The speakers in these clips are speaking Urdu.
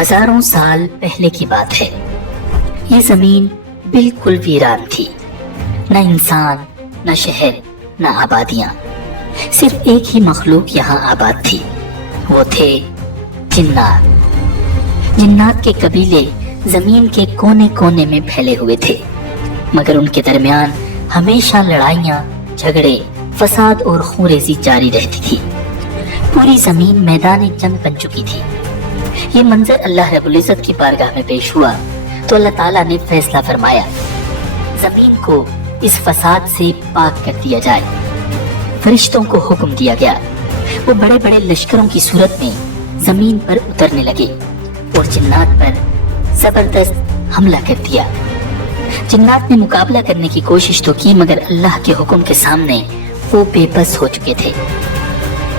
ہزاروں سال پہلے کی بات ہے۔ یہ زمین بالکل ویران تھی، نہ انسان، نہ شہر، نہ آبادیاں، صرف ایک ہی مخلوق یہاں آباد تھی، وہ تھے جنات۔ جنات کے قبیلے زمین کے کونے کونے میں پھیلے ہوئے تھے، مگر ان کے درمیان ہمیشہ لڑائیاں، جھگڑے، فساد اور خونریزی جاری رہتی تھی۔ پوری زمین میدان جنگ بن چکی تھی۔ یہ منظر اللہ رب العزت کی بارگاہ میں پیش ہوا تو اللہ تعالیٰ نے فیصلہ فرمایا، زمین کو اس فساد سے پاک کر دیا جائے۔ فرشتوں کو حکم دیا گیا، وہ بڑے بڑے لشکروں کی صورت میں زمین پر اترنے لگے اور جنات پر زبردست حملہ کر دیا۔ جنات نے مقابلہ کرنے کی کوشش تو کی، مگر اللہ کے حکم کے سامنے وہ بے بس ہو چکے تھے۔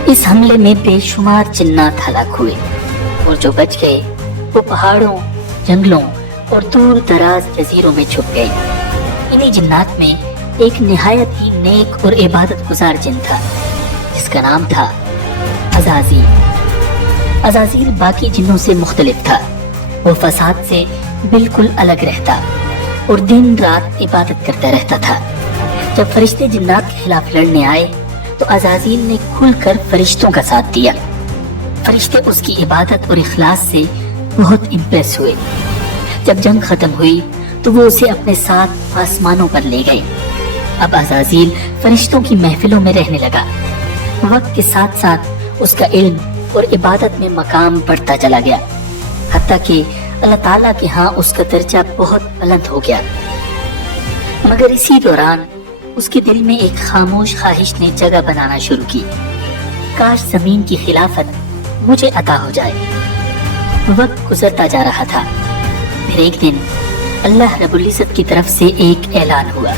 اس حملے میں بے شمار جنات ہلاک ہوئے، اور جو بچ گئے وہ پہاڑوں، جنگلوں اور دور دراز جزیروں میں چھپ گئے۔ انہی جنات میں ایک نہایت ہی نیک اور عبادت گزار جن تھا، جس کا نام تھا عزازیل۔ عزازیل باقی جنوں سے مختلف تھا، وہ فساد سے بالکل الگ رہتا اور دن رات عبادت کرتا رہتا تھا۔ جب فرشتے جنات کے خلاف لڑنے آئے تو عزازیل نے کھل کر فرشتوں کا ساتھ دیا۔ فرشتے اس کی عبادت اور اخلاص سے بہت امپریس ہوئے۔ جب جنگ ختم ہوئی تو وہ اسے اپنے ساتھ آسمانوں پر لے گئے۔ اب عزازیل فرشتوں کی محفلوں میں رہنے لگا۔ وقت کے ساتھ ساتھ اس کا علم اور عبادت میں مقام بڑھتا چلا گیا، حتیٰ کہ اللہ تعالیٰ کے ہاں اس کا درجہ بہت بلند ہو گیا۔ مگر اسی دوران اس کے دل میں ایک خاموش خواہش نے جگہ بنانا شروع کی، کاش زمین کی خلافت مجھے عطا ہو جائے۔ وقت گزرتا جا رہا تھا، پھر ایک دن اللہ رب العزت کی طرف سے ایک اعلان ہوا،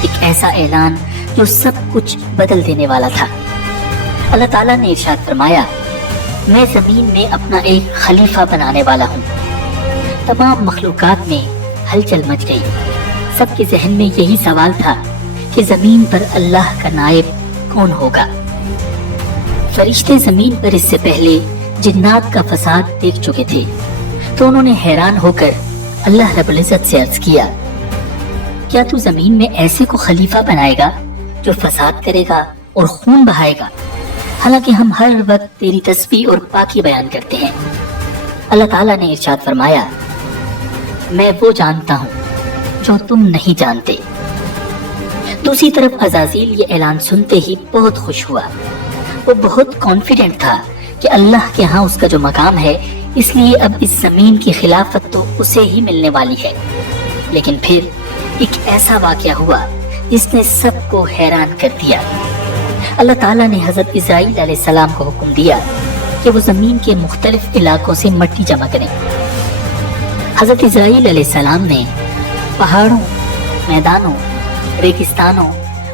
ایک ایسا اعلان جو سب کچھ بدل دینے والا تھا۔ اللہ تعالیٰ نے ارشاد فرمایا، میں زمین میں اپنا ایک خلیفہ بنانے والا ہوں۔ تمام مخلوقات میں ہلچل مچ گئی۔ سب کے ذہن میں یہی سوال تھا کہ زمین پر اللہ کا نائب کون ہوگا؟ فرشتے زمین پر اس سے پہلے جنات کا فساد دیکھ چکے تھے، تو انہوں نے حیران ہو کر اللہ رب العزت سے عرض کیا، کیا تو زمین میں ایسے کو خلیفہ بنائے گا جو فساد کرے گا اور خون بہائے گا؟ حالانکہ ہم ہر وقت تیری تسبیح اور پاکی بیان کرتے ہیں۔ اللہ تعالیٰ نے ارشاد فرمایا، میں وہ جانتا ہوں جو تم نہیں جانتے۔ دوسری طرف عزازیل یہ اعلان سنتے ہی بہت خوش ہوا۔ وہ بہت کانفیڈنٹ تھا کہ اللہ کے ہاں اس کا جو مقام ہے، اس لیے اب اس زمین کی خلافت تو اسے ہی ملنے والی ہے۔ لیکن پھر ایک ایسا واقعہ ہوا جس نے سب کو حیران کر دیا۔ اللہ تعالیٰ نے حضرت اسرائیل علیہ السلام کو حکم دیا کہ وہ زمین کے مختلف علاقوں سے مٹی جمع کریں۔ حضرت اسرائیل علیہ السلام نے پہاڑوں، میدانوں، ریگستانوں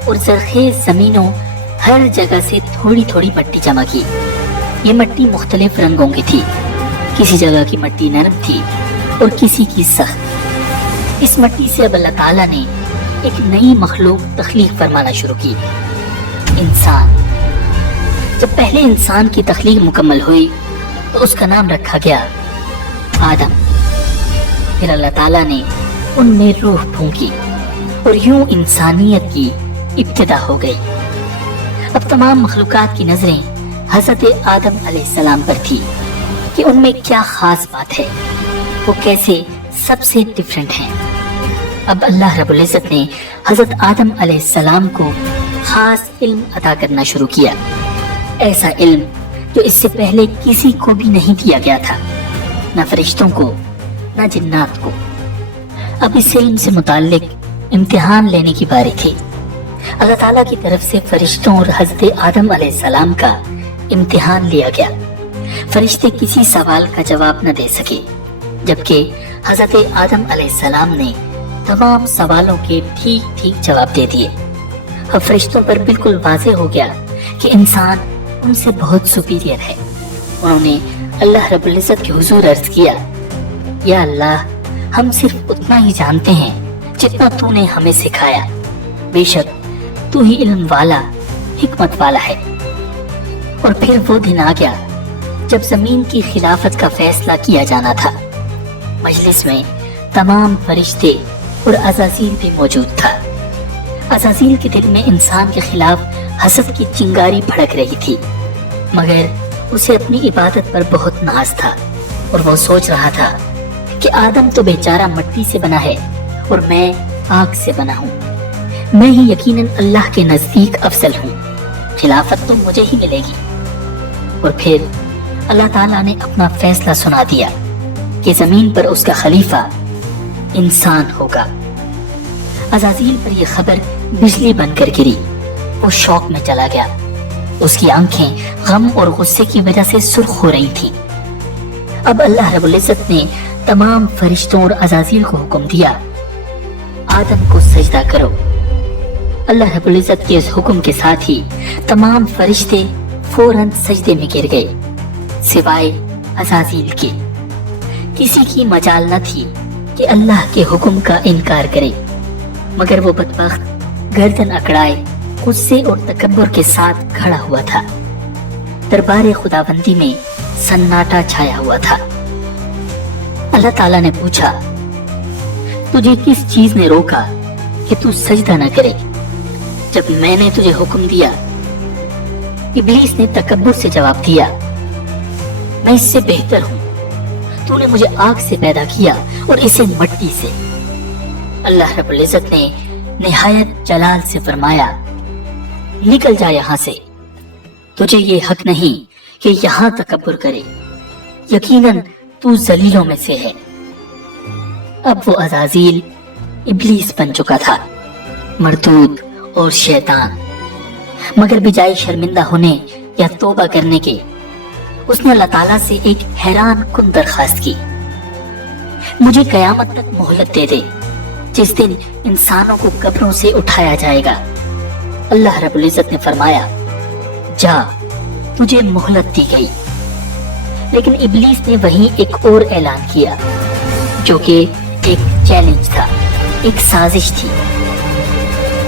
اور زرخیز زمینوں ہر جگہ سے تھوڑی تھوڑی مٹی جمع کی۔ یہ مٹی مختلف رنگوں کی تھی، کسی جگہ کی مٹی نرم تھی اور کسی کی سخت۔ اس مٹی سے اب اللہ تعالیٰ نے ایک نئی مخلوق تخلیق فرمانا شروع کی، انسان۔ جب پہلے انسان کی تخلیق مکمل ہوئی تو اس کا نام رکھا گیا آدم۔ پھر اللہ تعالیٰ نے ان میں روح پھونکی اور یوں انسانیت کی ابتدا ہو گئی۔ اب تمام مخلوقات کی نظریں حضرت آدم علیہ السلام پر تھی کہ ان میں کیا خاص بات ہے، وہ کیسے سب سے ڈیفرنٹ ہیں۔ اب اللہ رب العزت نے حضرت آدم علیہ السلام کو خاص علم عطا کرنا شروع کیا، ایسا علم جو اس سے پہلے کسی کو بھی نہیں دیا گیا تھا، نہ فرشتوں کو نہ جنات کو۔ اب اس علم سے متعلق امتحان لینے کی باری تھی۔ اللہ تعالیٰ کی طرف سے فرشتوں اور حضرت آدم علیہ السلام کا امتحان لیا گیا۔ فرشتے کسی سوال کا جواب نہ دے سکے، جبکہ حضرت آدم علیہ السلام نے تمام سوالوں کے ٹھیک ٹھیک جواب دے دیے۔ اب فرشتوں پر بالکل واضح ہو گیا کہ انسان ان سے بہت سپیریئر ہے۔ انہوں نے اللہ رب العزت کے حضور عرض کیا، یا اللہ، ہم صرف اتنا ہی جانتے ہیں جتنا تو نے ہمیں سکھایا، بے شک تو ہی علم والا، حکمت والا ہے۔ اور پھر وہ دن آ گیا جب زمین کی خلافت کا فیصلہ کیا جانا تھا۔ مجلس میں تمام فرشتے اور عزازیل بھی موجود تھا۔ عزازیل کے دل میں انسان کے خلاف حسد کی چنگاری بھڑک رہی تھی، مگر اسے اپنی عبادت پر بہت ناز تھا اور وہ سوچ رہا تھا کہ آدم تو بیچارہ مٹی سے بنا ہے اور میں آگ سے بنا ہوں، میں ہی یقیناً اللہ کے نزدیک افضل ہوں، خلافت تو مجھے ہی ملے گی۔ اور پھر اللہ تعالیٰ نے اپنا فیصلہ سنا دیا کہ زمین پر اس کا خلیفہ انسان ہوگا۔ عزازیل پر یہ خبر بجلی بن کر گری، وہ شوق میں چلا گیا، اس کی آنکھیں غم اور غصے کی وجہ سے سرخ ہو رہی تھی۔ اب اللہ رب العزت نے تمام فرشتوں اور عزازیل کو حکم دیا، آدم کو سجدہ کرو۔ اللہ رب العزت کے اس حکم کے ساتھ ہی تمام فرشتے فوراً سجدے میں گر گئے، سوائے عزازیل کے۔ کسی کی مجال نہ تھی کہ اللہ کے حکم کا انکار کرے، مگر وہ بدبخت گردن اکڑائے غصے اور تکبر کے ساتھ کھڑا ہوا تھا۔ دربار خداوندی میں سناٹا چھایا ہوا تھا۔ اللہ تعالیٰ نے پوچھا، تجھے کس چیز نے روکا کہ تو سجدہ نہ کرے جب میں نے تجھے حکم دیا؟ ابلیس نے تکبر سے جواب دیا، میں اس سے بہتر ہوں، تو نے مجھے آگ سے پیدا کیا اور اسے مٹی سے۔ اللہ رب العزت نے نہایت جلال سے فرمایا، نکل جا یہاں سے، تجھے یہ حق نہیں کہ یہاں تکبر کرے، یقیناً تو ذلیلوں میں سے ہے۔ اب وہ عزازیل ابلیس بن چکا تھا، مردود اور شیطان، مگر بجائے شرمندہ ہونے یا توبہ کرنے کے، اس نے اللہ تعالیٰ سے ایک حیران کن درخواست کی، مجھے قیامت تک مہلت دے دے، جس دن انسانوں کو قبروں سے اٹھایا جائے گا۔ اللہ رب العزت نے فرمایا، جا، تجھے مہلت دی گئی۔ لیکن ابلیس نے وہیں ایک اور اعلان کیا، جو کہ ایک چیلنج تھا، ایک سازش تھی۔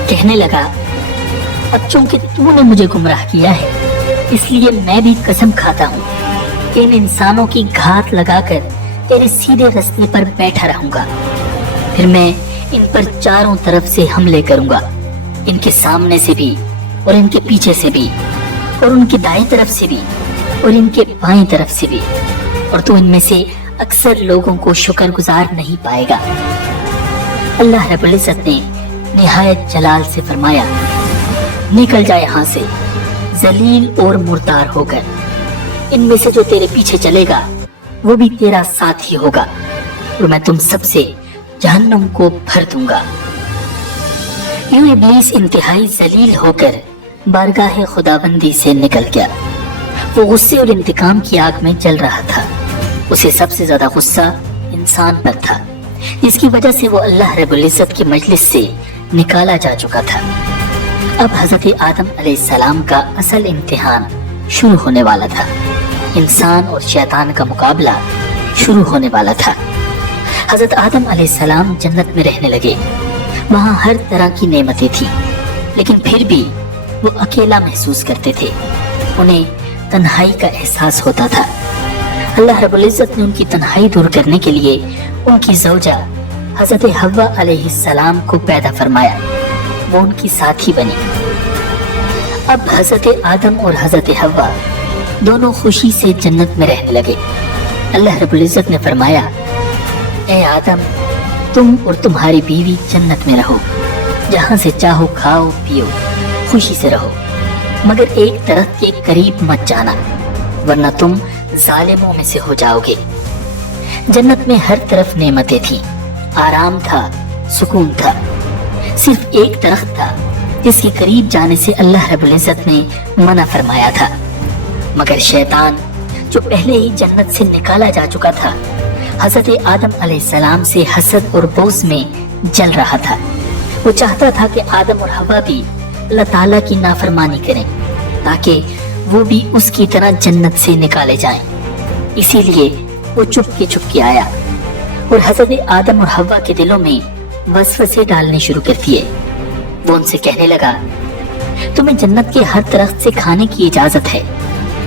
کہنے لگا، اب چونکہ تو نے مجھے گمراہ کیا ہے، اس لیے میں بھی قسم کھاتا ہوں کہ ان انسانوں کی گھات لگا کر تیرے سیدھے رستے پر بیٹھا رہوں گا، پھر میں ان پر چاروں طرف سے حملے کروں گا، ان کے سامنے سے بھی اور ان کے پیچھے سے بھی اور ان کے دائیں طرف سے بھی اور ان کے بائیں طرف سے بھی، اور تو ان میں سے اکثر لوگوں کو شکر گزار نہیں پائے گا۔ اللہ رب العزت نے نہایت جلال سے فرمایا، نکل جا یہاں سے ذلیل اور مردار ہو کر، ان میں سے جو تیرے پیچھے چلے گا وہ بھی تیرا ساتھی ہوگا، اور میں تم سب سے جہنم کو بھر دوں گا۔ یوں ابلیس انتہائی ذلیل ہو کر بارگاہ خداوندی سے نکل گیا۔ وہ غصے اور انتقام کی آگ میں جل رہا تھا۔ اسے سب سے زیادہ غصہ انسان پر تھا، جس کی وجہ سے وہ اللہ رب العزت کی مجلس سے نکالا جا چکا تھا۔ اب حضرت آدم علیہ السلام کا اصل امتحان شروع ہونے والا تھا۔ انسان اور شیطان کا مقابلہ شروع ہونے والا تھا۔ حضرت آدم علیہ السلام جنت میں رہنے لگے، وہاں ہر طرح کی نعمتیں تھیں، لیکن پھر بھی وہ اکیلا محسوس کرتے تھے، انہیں تنہائی کا احساس ہوتا تھا۔ اللہ رب العزت نے ان کی تنہائی دور کرنے کے لیے ان کی زوجہ حضرت حوا علیہ السلام کو پیدا فرمایا، وہ ان کی ساتھی بنی۔ اب حضرت آدم اور حضرت حوا دونوں خوشی سے جنت میں رہنے لگے۔ اللہ رب العزت نے فرمایا، اے آدم، تم اور تمہاری بیوی جنت میں رہو، جہاں سے چاہو کھاؤ پیو، خوشی سے رہو، مگر ایک درخت کے قریب مت جانا، ورنہ تم ظالموں میں سے ہو جاؤ گے۔ جنت میں ہر طرف نعمتیں تھیں، آرام تھا، سکون تھا، صرف ایک درخت تھا جس کے قریب جانے سے اللہ رب العزت نے منع فرمایا تھا، مگر شیطان جو پہلے ہی جنت سے نکالا جا چکا تھا، حضرت آدم علیہ السلام سے حسد اور بغض میں جل رہا تھا۔ وہ چاہتا تھا کہ آدم اور حوا بھی اللہ تعالیٰ کی نافرمانی کریں تاکہ وہ بھی اس کی طرح جنت سے نکالے جائیں۔ اسی لیے وہ چپ کے آیا اور حضرت آدم اور حوا کے دلوں میں وسوسے ڈالنے شروع کر دیے۔ وہ ان سے کہنے لگا، تمہیں جنت کے ہر درخت سے کھانے کی اجازت ہے،